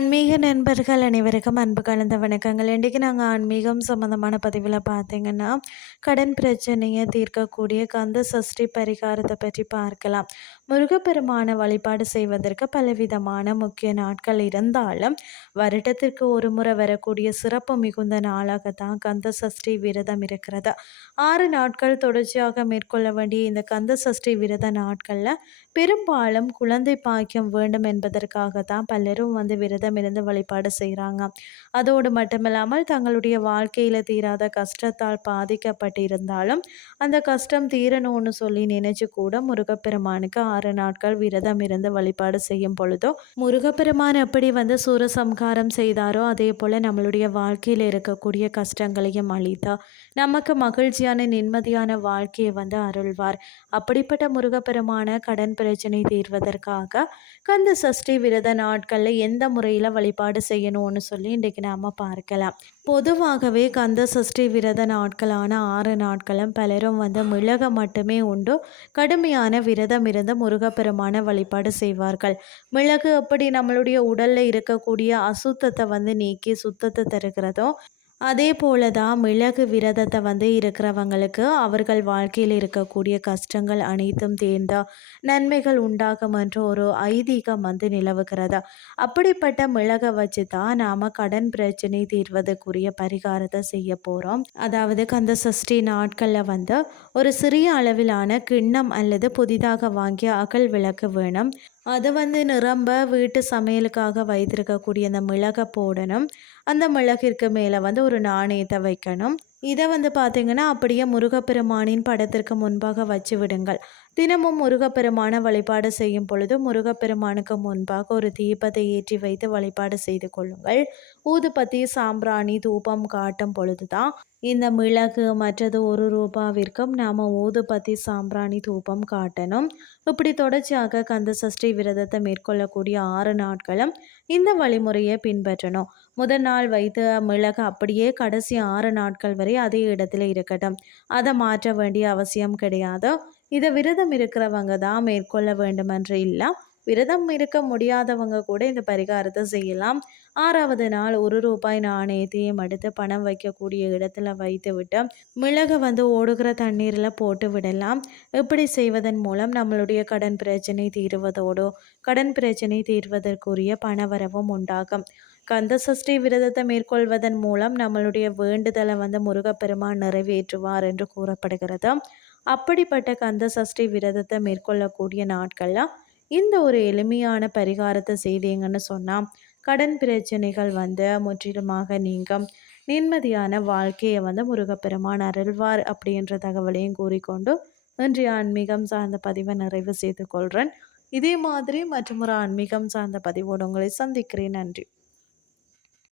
ஆன்மீக நண்பர்கள் அனைவருக்கும் அன்பு கலந்த வணக்கங்கள். இன்றைக்கி நாங்கள் ஆன்மீகம் சம்மந்தமான பதிவில் பார்த்தீங்கன்னா கடன் பிரச்சனையை தீர்க்கக்கூடிய கந்த சஷ்டி பரிகாரத்தை பற்றி பார்க்கலாம். முருகப்பெருமான வழிபாடு செய்வதற்கு பலவிதமான முக்கிய நாட்கள் இருந்தாலும் வருடத்திற்கு ஒரு முறை வரக்கூடிய சிறப்பு மிகுந்த நாளாக தான் கந்த சஷ்டி விரதம் இருக்கிறது. ஆறு நாட்கள் தொடர்ச்சியாக மேற்கொள்ள வேண்டிய இந்த கந்த சஷ்டி விரத நாட்களில் பெரும்பாலும் குழந்தை பாக்கியம் வேண்டும் என்பதற்காக தான் பலரும் வந்து விரதம் இருந்து வழிபாடு செய்கிறாங்க அதோடு மட்டுமில்லாமல் தங்களுடைய வாழ்க்கையில் தீராத கஷ்டத்தால் பாதிக்கப்பட்டிருந்தாலும் அந்த கஷ்டம் தீரணும்னு சொல்லி நினைச்சு கூட முருகப்பெருமானுக்கு ஆறு நாட்கள் விரதம் இருந்து வழிபாடு செய்யும் பொழுதோ முருகப்பெருமான் எப்படி வந்து சூரசம்காரம் செய்தாரோ அதே போல் நம்மளுடைய வாழ்க்கையில் இருக்கக்கூடிய கஷ்டங்களையும் அழித்தா நமக்கு மகிழ்ச்சியான நிம்மதியான வாழ்க்கையை வந்து அருள்வார். அப்படிப்பட்ட முருகப்பெருமான கடன் பிரச்சனை தீர்வதற்காக கந்த சஷ்டி விரத நாட்களில் எந்த முறையில் வழிபாடு செய்யணும்னு சொல்லி இன்றைக்கு நாம் பார்க்கலாம். பொதுவாகவே கந்த சஷ்டி விரத நாட்களான ஆறு நாட்களும் பலரும் வந்து மிளக மட்டுமே உண்டு. கடுமையான விரதம் இருந்து முருகப்பெருமான வழிபாடு செய்வார்கள். மிளகு அப்படி நம்மளுடைய உடலில் இருக்கக்கூடிய அசுத்தத்தை வந்து நீக்கி சுத்தத்தை தருகிறதோ அதே போல தான் மிளகு விரதத்தை வந்து இருக்கிறவங்களுக்கு அவர்கள் வாழ்க்கையில் இருக்கக்கூடிய கஷ்டங்கள் அனைத்தும் தேர்ந்தால் நன்மைகள் உண்டாகும் என்ற ஒரு ஐதீகம் வந்து நிலவுகிறது? அப்படிப்பட்ட மிளகை வச்சு தான் நாம் கடன் பிரச்சனை தீர்வதற்குரிய பரிகாரத்தை செய்ய போகிறோம் அதாவது கந்த சஷ்டி நாட்களில் வந்து ஒரு சிறிய அளவிலான கிண்ணம் அல்லது புதிதாக வாங்கிய அகல் விளக்கு வேணும். அது வந்து நிரம்ப வீட்டு சமையலுக்காக வைத்திருக்கக்கூடிய அந்த மிளகை போடணும். அந்த மிளகிற்கு மேலே வந்து ஒரு நாணயத்தை வைக்கணும். இதை வந்து பார்த்திங்கன்னா அப்படியே முருகப்பெருமானின் படத்திற்கு முன்பாக வச்சு விடுங்கள். தினமும் முருகப்பெருமான வழிபாடு செய்யும் பொழுது முருகப்பெருமானுக்கு முன்பாக ஒரு தீபத்தை ஏற்றி வைத்து வழிபாடு செய்து கொள்ளுங்கள். ஊதுபத்தி சாம்பிராணி தூபம் காட்டும் பொழுது தான் இந்த மிளகு மற்றது ஒரு ரூபாவிற்கும் நாம் ஊதுபத்தி சாம்பிராணி தூபம் காட்டணும். இப்படி தொடர்ச்சியாக கந்த சஷ்டி விரதத்தை மேற்கொள்ளக்கூடிய ஆறு நாட்களும் இந்த வழிமுறையை பின்பற்றணும். முதல் நாள் வைத்து மிளகு அப்படியே கடைசி ஆறு நாட்கள் வரை அதே இடத்துல இருக்கட்டும். அதை மாற்ற வேண்டிய அவசியம் கிடையாது. இதை விரதம் இருக்கிறவங்க தான் மேற்கொள்ள வேண்டுமென்று இல்லை. விரதம் இருக்க முடியாதவங்க கூட இந்த பரிகாரத்தை செய்யலாம். ஆறாவது நாள் ஒரு ரூபாய் நாணயத்தையும் எடுத்து பணம் வைக்கக்கூடிய இடத்துல வைத்து விட்டு மிளகை வந்து ஓடுகிற தண்ணீரில் போட்டு விடலாம். இப்படி செய்வதன் மூலம் நம்மளுடைய கடன் பிரச்சனை தீர்வதோடு கடன் பிரச்சனை தீர்வதற்குரிய பணவரவும் உண்டாகும். கந்த சஷ்டி விரதத்தை மேற்கொள்வதன் மூலம் நம்மளுடைய வேண்டுதலை வந்து முருகப்பெருமான் நிறைவேற்றுவார் என்று கூறப்படுகிறது. அப்படிப்பட்ட கந்த சஷ்டி விரதத்தை மேற்கொள்ளக்கூடிய நாட்கள்லாம் இந்த ஒரு எளிமையான பரிகாரத்தை செய்தீங்கன்னு சொன்னால் கடன் பிரச்சனைகள் வந்து முற்றிலுமாக நீங்கும். நிம்மதியான வாழ்க்கையை வந்து முருகப்பெருமான் அருள்வார் அப்படின்ற தகவலையும் கூறிக்கொண்டு இன்றைய ஆன்மீகம் சார்ந்த பதிவை நிறைவு செய்து கொள்கிறேன் இதே மாதிரி மற்றும் ஒரு ஆன்மீகம் சார்ந்த பதிவோடு உங்களை சந்திக்கிறேன். நன்றி.